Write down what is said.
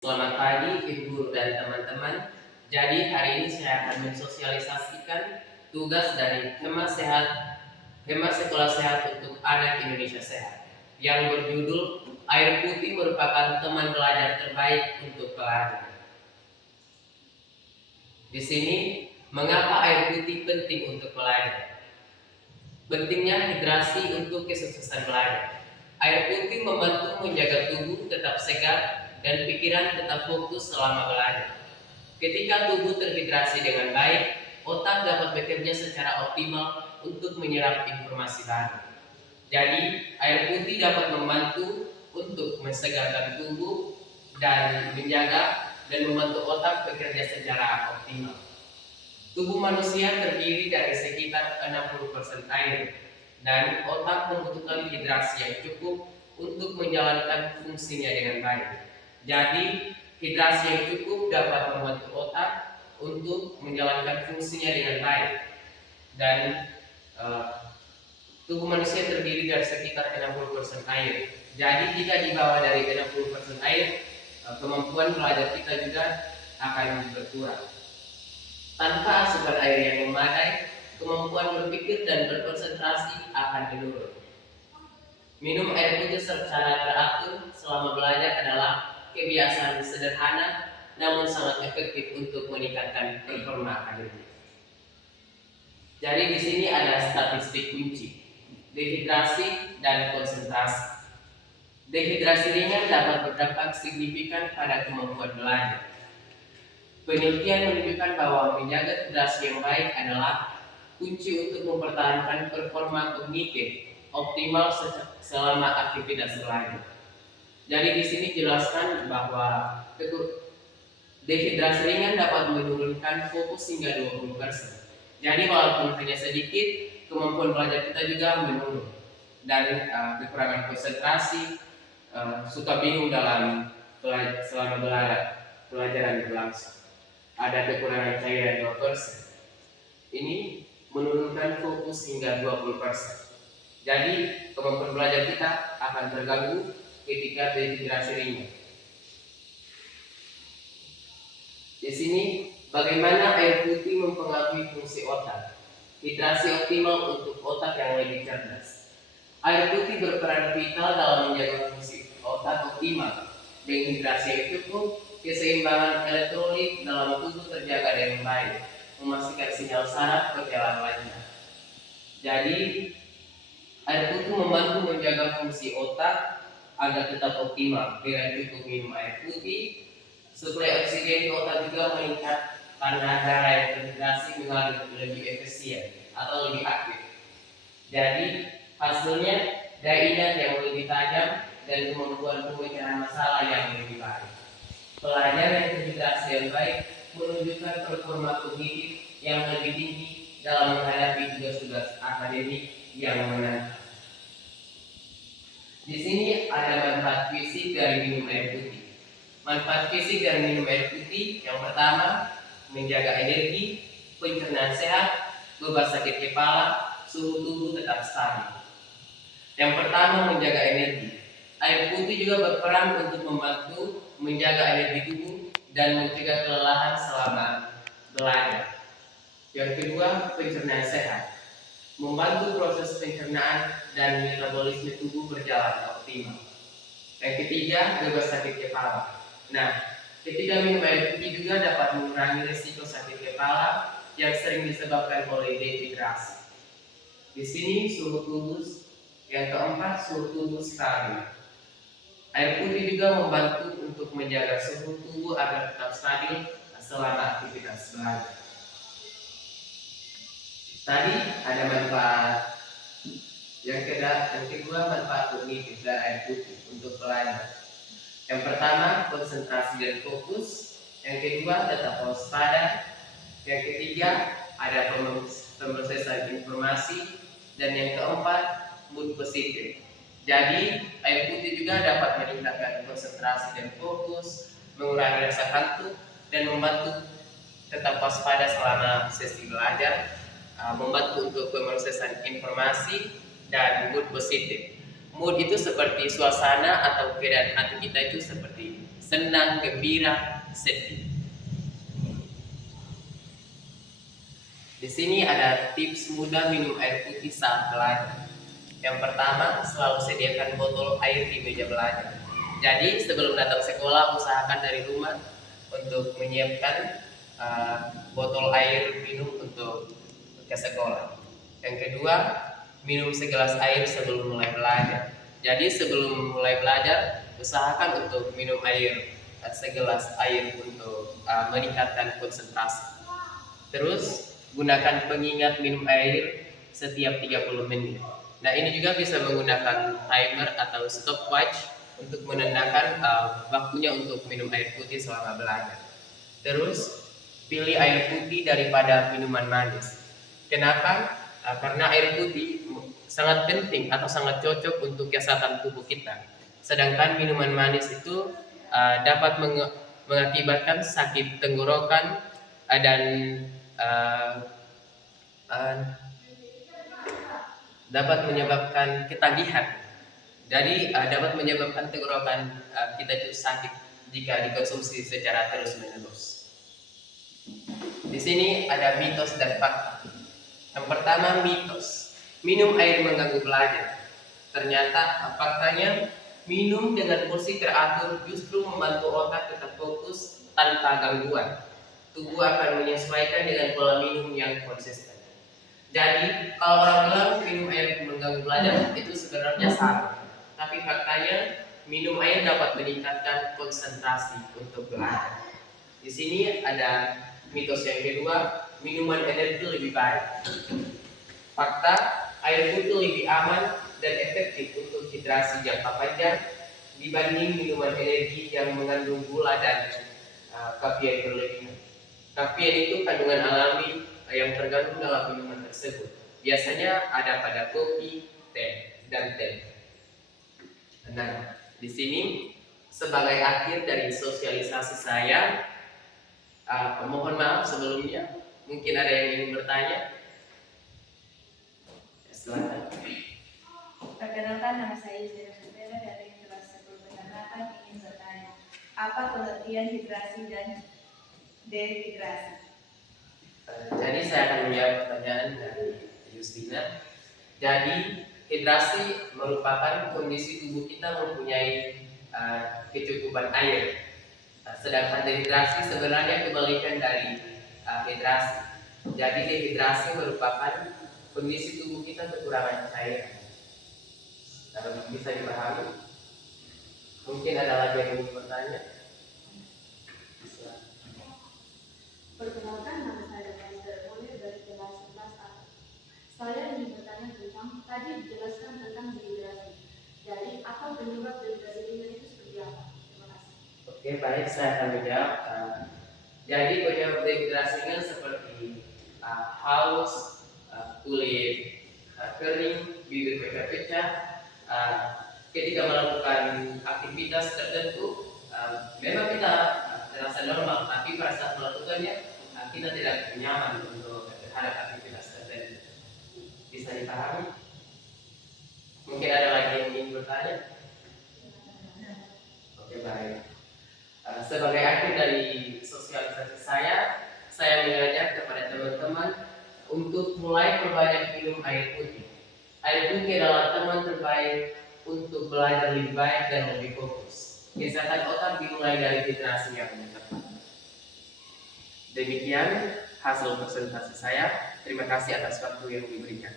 Selamat pagi Ibu dan teman-teman. Jadi hari ini saya akan mensosialisasikan tugas dari Hemat Sekolah Sehat untuk Anak Indonesia Sehat yang berjudul Air Putih merupakan teman belajar terbaik untuk pelajar. Di sini, mengapa air putih penting untuk pelajar? Pentingnya hidrasi untuk kesuksesan belajar. Air putih membantu menjaga tubuh tetap segar dan pikiran tetap fokus selama belajar. Ketika tubuh terhidrasi dengan baik, otak dapat bekerja secara optimal untuk menyerap informasi baru. Jadi, air putih dapat membantu untuk mensegarkan tubuh dan menjaga dan membantu otak bekerja secara optimal. Tubuh manusia terdiri dari sekitar 60% air dan otak membutuhkan hidrasi yang cukup untuk menjalankan fungsinya dengan baik. Jadi, hidrasi yang cukup dapat membantu otak untuk menjalankan fungsinya dengan baik. Dan tubuh manusia terdiri dari sekitar 60% air. Jadi, jika di bawah dari 60% air, kemampuan belajar kita juga akan berkurang. Tanpa asupan air yang memadai, kemampuan berpikir dan berkonsentrasi akan menurun. Minum air putih secara teratur selama belajar adalah kebiasaan sederhana namun sangat efektif untuk meningkatkan performa akademik. Jadi di sini ada statistik kunci, dehidrasi dan konsentrasi. Dehidrasi ringan dapat berdampak signifikan pada kemampuan belajar. Penelitian menunjukkan bahwa menjaga hidrasi yang baik adalah kunci untuk mempertahankan performa kognitif optimal selama aktivitas belajar. Jadi di sini jelaskan bahwa dehidrasi ringan dapat menurunkan fokus hingga 20%. Jadi walaupun hanya sedikit, kemampuan belajar kita juga menurun dan kekurangan konsentrasi, suka bingung dalam selama pelajaran berlangsung. Ada kekurangan cairan 2%. Ini menurunkan fokus hingga 20%. Jadi kemampuan belajar kita akan terganggu ketika dehidrasi ringan. Di sini bagaimana air putih mempengaruhi fungsi otak. Hidrasi optimal untuk otak yang lebih cerdas. Air putih berperan vital dalam menjaga fungsi otak optimal. Dengan hidrasi yang cukup, keseimbangan elektrolit dalam tubuh terjaga dengan baik, memastikan sinyal saraf berjalan lancar. Jadi, air putih membantu menjaga fungsi otak agar tetap optimal. Dengan cukup minum air putih, suplai oksigen di otak juga meningkat karena darah yang terhidrasi mengalir lebih efisien atau lebih aktif. Jadi, hasilnya daya ingat yang lebih tajam dan kemampuan pemecahan masalah yang lebih baik. Pelajar yang terhidrasi yang baik menunjukkan performa kognitif yang lebih tinggi dalam menghadapi tugas-tugas akademik yang menantang. Di sini ada manfaat fisik dari minum air putih. Manfaat fisik dari minum air putih yang pertama, menjaga energi, pencernaan sehat, bebas sakit kepala, suhu tubuh tetap stabil. Yang pertama, menjaga energi. Air putih juga berperan untuk membantu menjaga energi tubuh dan mencegah kelelahan selama belajar. Yang kedua, pencernaan sehat. Membantu proses pencernaan dan metabolisme tubuh berjalan optimal. Yang ketiga, bebas sakit kepala. Nah, ketika minum air putih juga dapat mengurangi risiko sakit kepala yang sering disebabkan oleh dehidrasi. Di sini suhu tubuh yang keempat, suhu tubuh stabil. Air putih juga membantu untuk menjaga suhu tubuh agar tetap stabil selama aktivitas belajar. Tadi ada manfaat yang kedua manfaat kognitif dari air putih untuk pelajar. Yang pertama, konsentrasi dan fokus. Yang kedua, tetap waspada. Yang ketiga, ada pemrosesan informasi. Dan yang keempat, mood positif. Jadi, air putih juga dapat meningkatkan konsentrasi dan fokus, mengurangi rasa kantuk, dan membantu tetap waspada selama sesi belajar, membantu untuk pemrosesan informasi, dan mood positif. Mood itu seperti suasana atau keadaan hati kita itu seperti senang, gembira, sedih. Di sini ada tips mudah minum air putih saat belajar. Yang pertama, selalu sediakan botol air di meja belajar. Jadi sebelum datang sekolah, usahakan dari rumah untuk menyiapkan botol air minum untuk ke sekolah. Yang kedua, minum segelas air sebelum mulai belajar. Jadi sebelum mulai belajar, usahakan untuk minum air segelas air untuk meningkatkan konsentrasi. Terus gunakan pengingat minum air setiap 30 menit. Nah, ini juga bisa menggunakan timer atau stopwatch untuk menandakan waktunya untuk minum air putih selama belajar. Terus pilih air putih daripada minuman manis. Kenapa? Karena air putih sangat penting atau sangat cocok untuk kesehatan tubuh kita. Sedangkan minuman manis itu dapat mengakibatkan sakit tenggorokan dan dapat menyebabkan ketagihan. Jadi dapat menyebabkan tenggorokan kita itu sakit jika dikonsumsi secara terus-menerus. Di sini ada mitos dan fakta. Yang pertama, mitos. Minum air mengganggu belajar. Ternyata faktanya, minum dengan porsi teratur justru membantu otak tetap fokus tanpa gangguan. Tubuh akan menyesuaikan dengan pola minum yang konsisten. Jadi, kalau orang bilang minum air mengganggu belajar, itu sebenarnya salah. Tapi faktanya, minum air dapat meningkatkan konsentrasi untuk belajar. Di sini ada mitos yang kedua, minuman energi lebih baik. Fakta, air putih lebih aman dan efektif untuk hidrasi jangka panjang dibanding minuman energi yang mengandung gula dan kafein berlebihan. Kafein itu kandungan alami yang tergandung dalam minuman tersebut. Biasanya ada pada kopi, teh, dan teh. Nah, di sini sebagai akhir dari sosialisasi saya, mohon maaf sebelumnya, mungkin ada yang ingin bertanya. Silakan. Perkenalkan, nama saya Yustina Sutera dari kelas 10 Peternakan, ingin bertanya, apa pengertian hidrasi dan dehidrasi? Jadi saya akan menjawab pertanyaan dari Yustina. Jadi hidrasi merupakan kondisi tubuh kita mempunyai kecukupan air. Sedangkan dehidrasi sebenarnya kebalikan dari hidrasi. Jadi dehidrasi merupakan kondisi tubuh kita kekurangan cairan. Bisa dipahami? Mungkin ada lagi yang ingin bertanya? Perkenalkan, nama saya Esther Oleh dari kelas 11A. Saya ingin bertanya tentang, tadi dijelaskan tentang dehidrasi. Jadi, apa penyebab dehidrasi itu seperti apa? Terima kasih. Oke, baik, saya akan menjawab. Jadi penyebab dehidrasinya seperti haus, kulit kering, bibir pecah-pecah. Ketika melakukan aktivitas tertentu, memang kita terasa normal, tapi pada saat melakukannya kita tidak nyaman untuk terhadap aktivitas tertentu. Bisa dipahami? Mungkin ada lagi yang ingin bertanya? Oke, baik. Sebagai akhir dari sosialisasi saya mengajak kepada teman-teman untuk mulai perbanyak minum air putih. Air putih adalah teman terbaik untuk belajar lebih baik dan lebih fokus. Kesehatan otak dimulai dari hidrasi yang tepat. Demikian hasil presentasi saya. Terima kasih atas waktu yang diberikan.